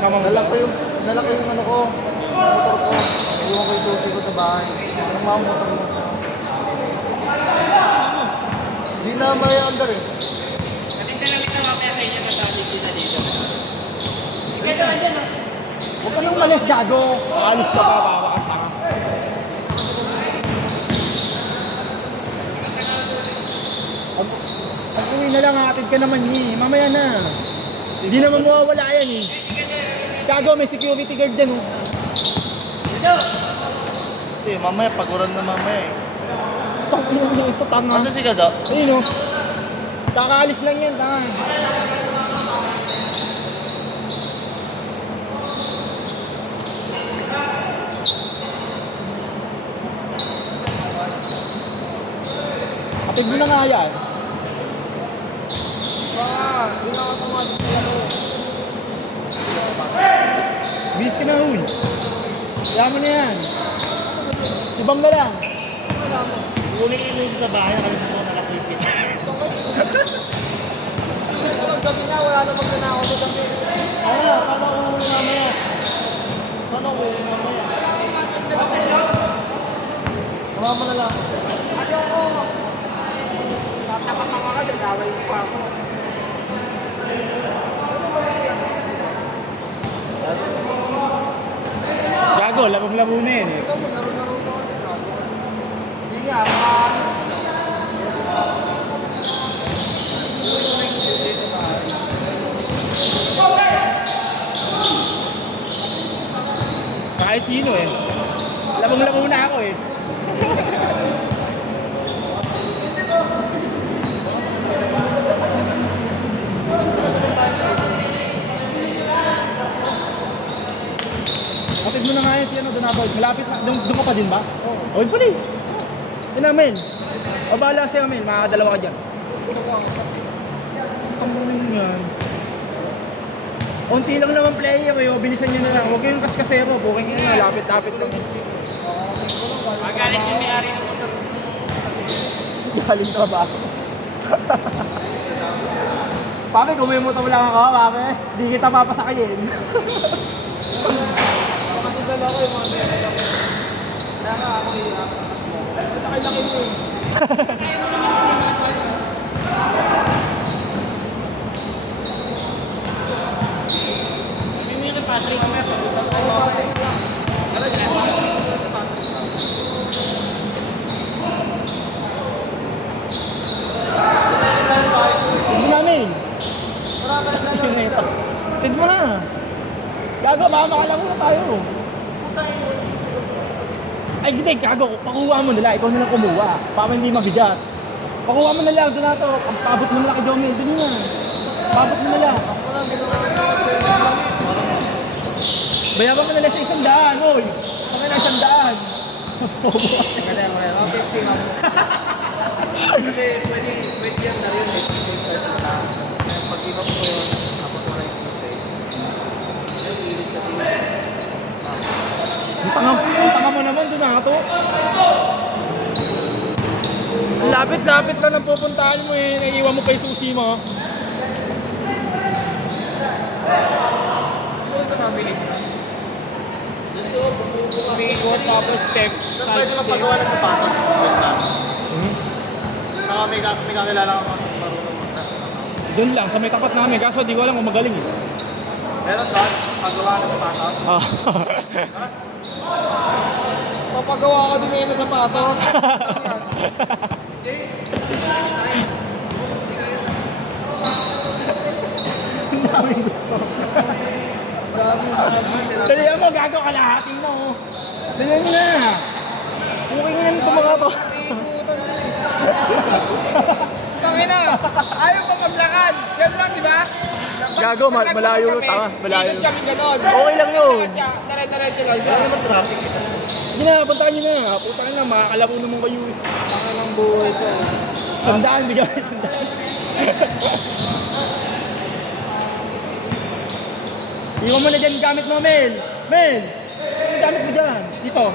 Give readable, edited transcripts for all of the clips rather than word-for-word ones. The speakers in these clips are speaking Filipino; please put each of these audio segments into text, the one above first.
Sama mo. Dala ko yung ano ko, motor ko. Iwan ko yung susi ko sa bahay. Anong mga motor mo? Hindi na may under eh. Kasi lang ito mamaya sa inyo nasabi ko na dito. Huwag ka nang malis, gago. Alis ka pa, bawa ka tanga. Pag-uwi na lang, hatid ka naman eh. Mamaya na. Hindi naman mawawala yan eh. Gago, may security guard dyan oh. Eh, mamaya, paguran na mamaya eh. Ito, tanga. Asa si Gado? Ayun oh. Kakaalis lang yan, tanga. Hatid mo na nga yan. Bilis ka na, uy. Kaya mo na yan. Ibang na lang. Kunin ko yung sa bahay, nakalimutan ko nakaklipin. Gabi na, wala namang nanakaw sa gabi. Ano, paano ko uwi mamaya? Paano ko uwi mamaya? Kamama na lang. Ayoko. Tatapatang ka, dadaway mo pa ako. Gago, labong-labo na yan eh. Hindi nga, maalis. Kahit sino eh. Labong-labo na ako eh. Kapit mo na nga yan si ano, Donabod. Malapit na. Doon ka pa din ba? Oo. Pala eh. Yun namin. O bahala sa'yo, Mel. Makakadalawa ka dyan. Ang galing yan. Unti lang naman player eh. Bilisan nyo na lang. Huwag yung kaskasero. Buking yun. Lapit-lapit lang. Magalit yung may-ari ng motor. Galing trabaho. Pake, kumimuta mo lang ako, pake. Di kita papasakayin. Kasi dala ko yung mga nila ko. Kaya nga ako hirap. Laki-laki mo eh. Sabi mo yun ng Patrick. Tid mo namin. Tid mo na. Gago, baka makalaman na tayo. Ay, hindi, gago. Pakuha mo nila. Ikaw na lang kumuha. Para hindi mabigat. Pakuha mo nila. Doon na to. Pabot mo nila kay Jomel. Doon na. Pabot mo nila. Bayaban mo nila sa 100. Oy. Kami na 100. Kasi pwede yan na rin eh. Pag-ibap ko yun, tapos wala yung kisay. Yung ilis kasi. Ang tanga mo naman. Doon na to. Lapit-lapit lang ang pupuntahan mo eh. Naiiwan mo pa yung susi mo. Saan ka nabili? Umiikot tapos step. Saan pwede magpagawa ng sapatos? Saka may kakilala ka marunong magkas. Doon lang, sa may tapat namin. Kaso di ko alam kung magaling eh. Meron doon, paggawa ng sapatos. Ah. Papagawa ka din ngayon ng sapatos. Ang daming gusto. Dalihan mo, gago kalahati na oh. Dalihan mo na. Okay nga nito mga to. Tangina! Ayaw pa maglakad! Yan lang, di ba? Gago, malayo yun, tama, malayo. Ikot kami ganon. Okay lang yun. Dire-diretso lang siya. Wala naman traffic. Hindi na, puntahan nyo na. Puntahan na, makakalaro naman kayo. Saka ng buhay ko. 100, bigyan ko 100. Iwan mo na dyan yung gamit mo, Mel. Mel! Ano yung gamit mo dyan? Dito.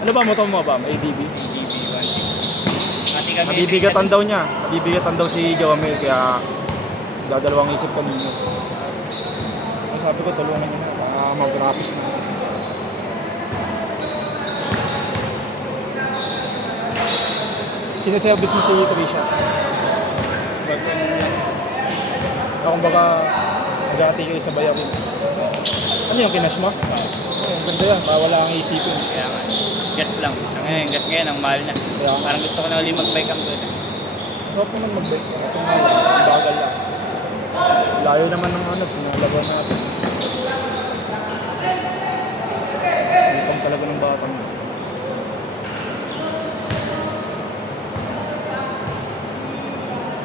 Ano ba motor mo ba? ADB? ADB 160. Pati kami. Nabibigatan daw niya. Nabibigatan daw si Jomel kaya dadalawang isip kanina. Ay, sabi ko tulungan niya na para mag-rapis na. Sineservice mo si Trisha. Kung baga nag-ati kayo sa bayaw. Ano yung kinash mo? Ang ganda yan, para wala kang isipin. Kaya nga. Gas lang. Ngayon, gas ngayon, ang mahal na. Kaya nga. Parang gusto ko na ulit mag-bike ang good. Masarap naman mag-bike. Kasi nga lang, ang bagal lang. Layo naman ng ano, pinalaban natin. Sipang talaga ng batang.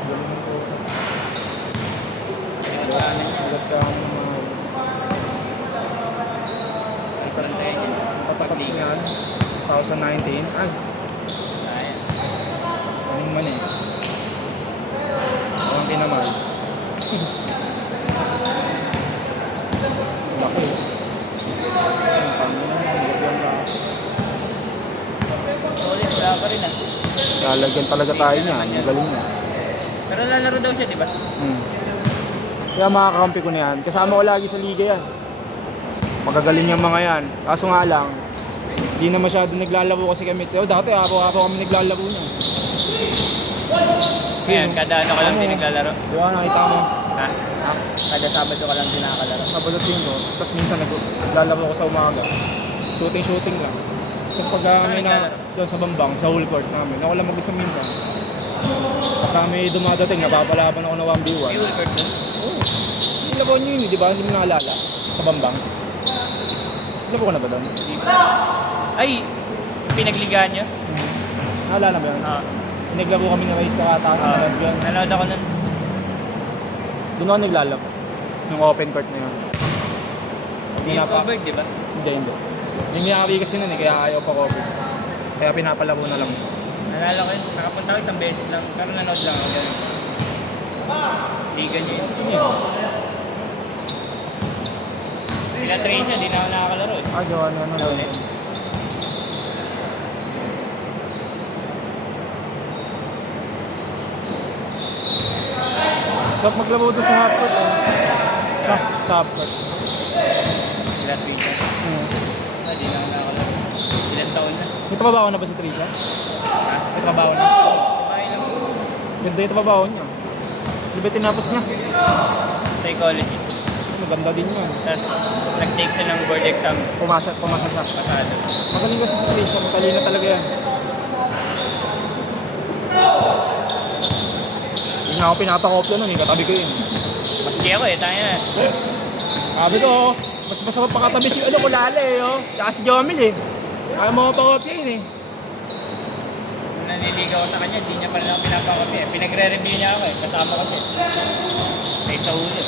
Galing ng po. Alat ka ang mahal. Ay, parang tayo yun. Patapat niyan, 2019. Ay, Ayan. anong man eh. Ang kinamahal. Laki eh. Ang kami naman, lagyan ka. Solid, wala pa rin ah. Lalagyan talaga tayo niya, ang galing niya. Pero lalaro daw siya, di ba? Kaya makakampi ko na yan. Kasama ko lagi sa liga yan. Magagaling yung mga yan. Kaso nga lang, hindi na masyado naglalaro kasi kami. Dati araw-araw kami naglalaro niya. Ngayon, kada ano ka lang din naglalaro. Di ba nakita mo? Ha? Kada Sabado ka lang din nakakalaro. Sabado Linggo. Tapos minsan naglalaro ko sa umaga. Shooting lang. Tapos pag kami na doon sa Bambang, sa whole court namin, ako lang mag-isa minsan. Pag kami dumadating, napapalaban ako na 1v1. May Ulford doon. Oo. Nilabaw niyo yun, di ba? Hindi mo naalala. Sa Bambang. Nilabaw ko na ba doon? Ay! Pinagligaan niya? Naalala ba yun? Naglaro kami ng race na katakas na nagyan. Nanood ako nun. Doon ako naglalaro. Yung open court na yun. Hindi Pinapa- covered, di ba? Hindi. Yung nangyari kasi nun eh, kaya ayaw pa cover. Kaya pinapalaro na lang. Nalala ko yun. Nakapunta ko isang beses lang. Pero nanood lang ako ganun. Liga niya yun. Sino yun? Sila Tracia, di na ako nakakalaro eh. Gawa na ano. Naulit. Sarap maglaro doon sa half court eh. Sa half court. Sila Tracia. Di na ako nakakalaro. Ilang taon na. May trabaho na ba si Trisha? May trabaho na. Kumain lang. Ganda yung trabaho niya. Di ba tinapos niya? Psychology. Maganda din yun. Tapos nag-take siya ng board exam. Pumasa siya. Pasado. Magaling kasi si Trisha. Matalino talaga yan. Hindi nga ako pinapakopla nun eh. Katabi ko yun. Maski ako eh, tayo na. Sabi ko, mas masarap pakatabi si ano, Kulala eh. Oh. Tsaka si Jomil eh. Kaya mo pakopla yun eh. Nung naniligaw ako sa kanya, di niya pa rin ako pinapakapi eh. Pinagre-review niya ako eh, kasama kasi. Ay sa ulo.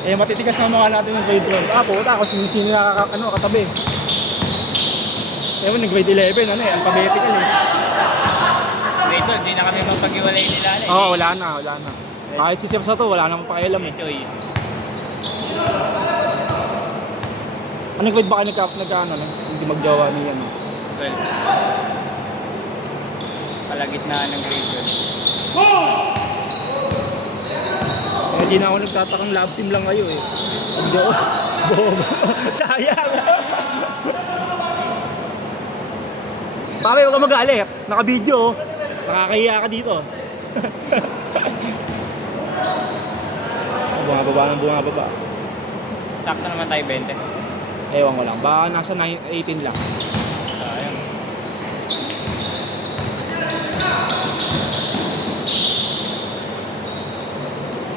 Eh, matitigas na mukha natin ng grade 12. Puta ako, sinisino na katabi. Eh, nag-grade 11, ano eh, alphabetical eh. Grade 12, di na kami mapag-iwalay nila eh. Oo, wala na. Kahit si Sir Sato, wala namang pakialam eh. Choy. Anong grade ba kayo nagka-ano, hindi magjawa niya, no? 12. Kalagitnaan ng grade 12. Eh, di na ako nagtatakang love team lang kayo eh. Hindi ako, bobo. Sayang. Pare, huwag ka mag-aalit. Naka-video oh. Nakakahiya ka dito. Bumababa. Sakto naman tayo 20. Ewan ko lang. Baka nasa 18 lang. Sayang.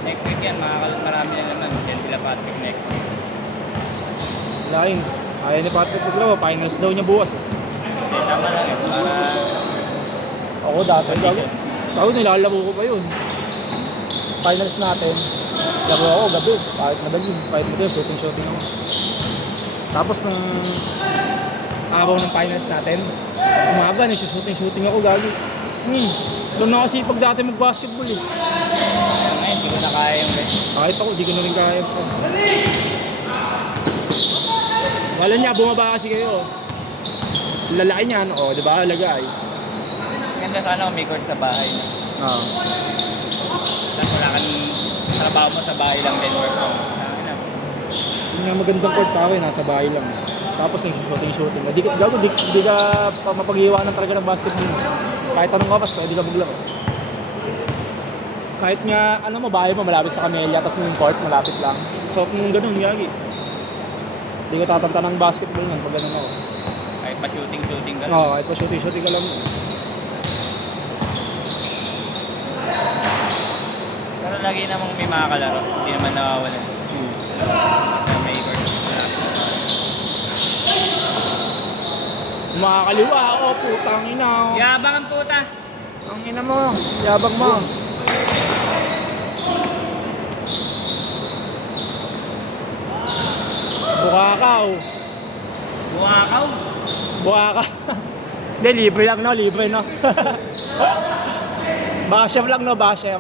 Next week yan, marami na naman. Yan sila Patrick next week. Lain. Ayaw ni Patrick Puglaw. Finals daw niya bukas eh. Okay, tama lang eh. Para Ako dati. Ako nilalaro ko pa yun. Finals natin. Laro ako gabi. Kahit madaling. Kahit madaling. Shooting ako. Tapos nung araw ng finals natin, umaga, nagsushooting ako gagi. Doon na kasi pag dati mag-basketball eh. ngayon, hindi ko na kaya yung guys. Kahit ako, di ko na rin kaya. Kala niya, bumaba kasi kayo. Lalaki niyan, o, di ba? Lagay. Ganda sana kung may court sa bahay. No? Oo. Tapos wala kang trabaho mo sa bahay lang din work from. Yung nga magandang court pa nasa bahay lang. Tapos yung shooting. Di ka mapag-iwanan talaga ng basketball mo. Kahit anong kapas, pwede ka maglaro. Kahit nga, ano mo, bahay mo malapit sa Camellia, tapos yung court malapit lang. So, kung ganun, gagi. Hindi ko tatanta ng basketball nun pag ganun ako. Kahit pa shooting ka. Oo, kahit pa shooting ka lang. Pero lagi namang may mga kalaro. Hindi naman nawawalan. Na may court. Makakaliwa ako, putang ina. Yabang ang puta. Ang ina mo, yabang mo. Bukakaw. Buwakaw. Bukaka. Hindi, libre lang no, libre no. Basher lang no, basher.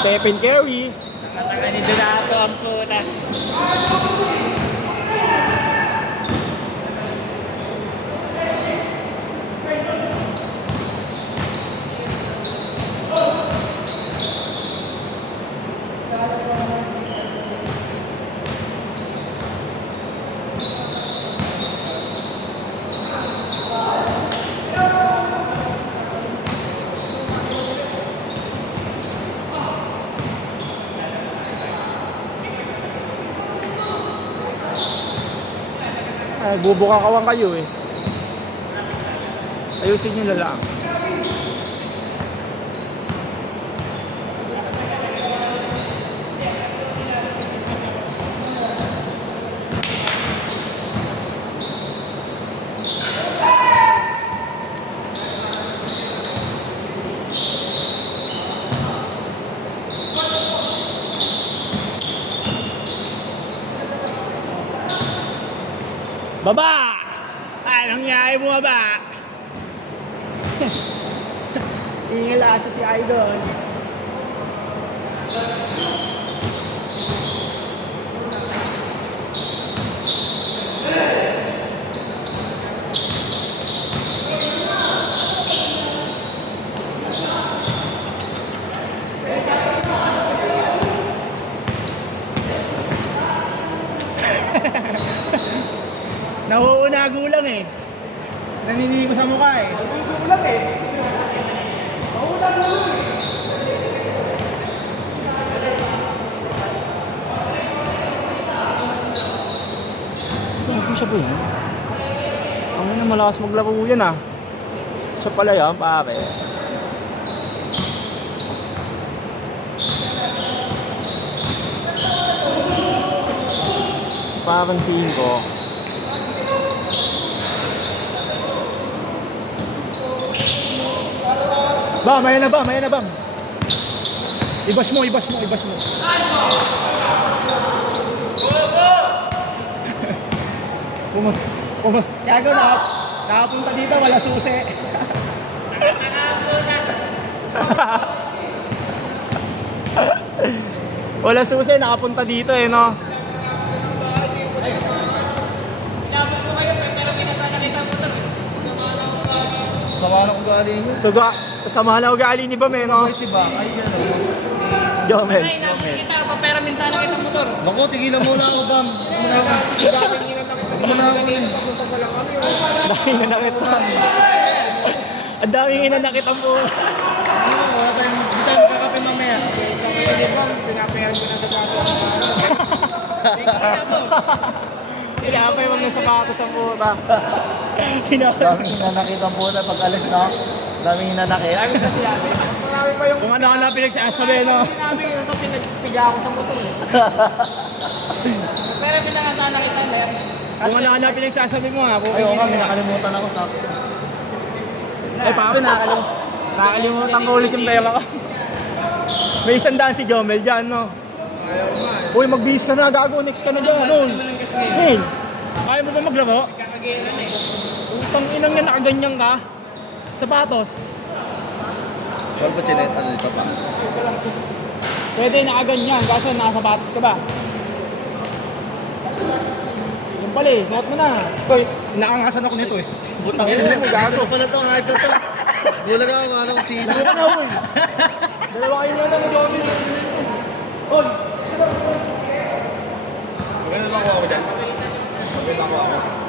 Stephen Curry. Nakatanga ni Donato ang puta. Bubukakawan kayo eh. Ayusin nyo lang. Baba! Anong nangyari mo ba? Ingil asa si Idol. Nauunago lang eh. Naninigo sa mukha eh. Nagugulo lang eh. Mauna na lang eh. Ano siya po yan? Ang ina, malakas maglaro yan ah. Siya pala yan, pare. Si parang 5. Maya na bang. Ibas mo. Gago na. Nakapunta dito, wala susi. Wala susi, nakapunta dito eh, no? Sama na kong galing yun. Sama na ugali ni Bam eh, no? Ay, si Bang. Ay, siya no. Jomel. Ay, nakikita pa pera minsan kita motor. Naku, tigilan muna ako, Bam. Muna ako. Muna ako eh. Daming nanakit. Ang daming inanakit ang buhay. Wala tayong, di tayo magkakape mamaya. Pinapayan ko na sa gato. Hinapay mo ng sapatos ang puta. Daming hinanakit ang puta pag alis na. Daming hinanakit. Marami pa yung Kung ano-ano pinagsasabi, no? sinabi ko ito, pinagpigya ako sa motor eh. Pero pinakasana kita na yan. Kung ano-ano pinagsasabi mo ha. Kung Ayaw nga, may nakalimutan ako sa akin. Eh, pare, nakakalimutan ko ulit yung pera ko. May 100 si Jomel dyan, no? Ayaw nga eh. Uy, magbihis ka na, gago, next ka na dyan, no? Neil, kaya mo ba maglaro? Utang inang yan, nakaganyan ka. Sapatos. Wala pa chinet, ano dito pa? Pwede nakaganyan, kaso nakasapatos ka ba? pala eh. Suot mo na. Hoy, nakangasan ako nito eh. Butang ina mo, gago. Pala to, nga ito to. Bulag ako, akala ko sino. Ano na hoy? Dalawa kayo na lang, Johnny. Hoy! Maganda lang ako dyan. Maganda ako.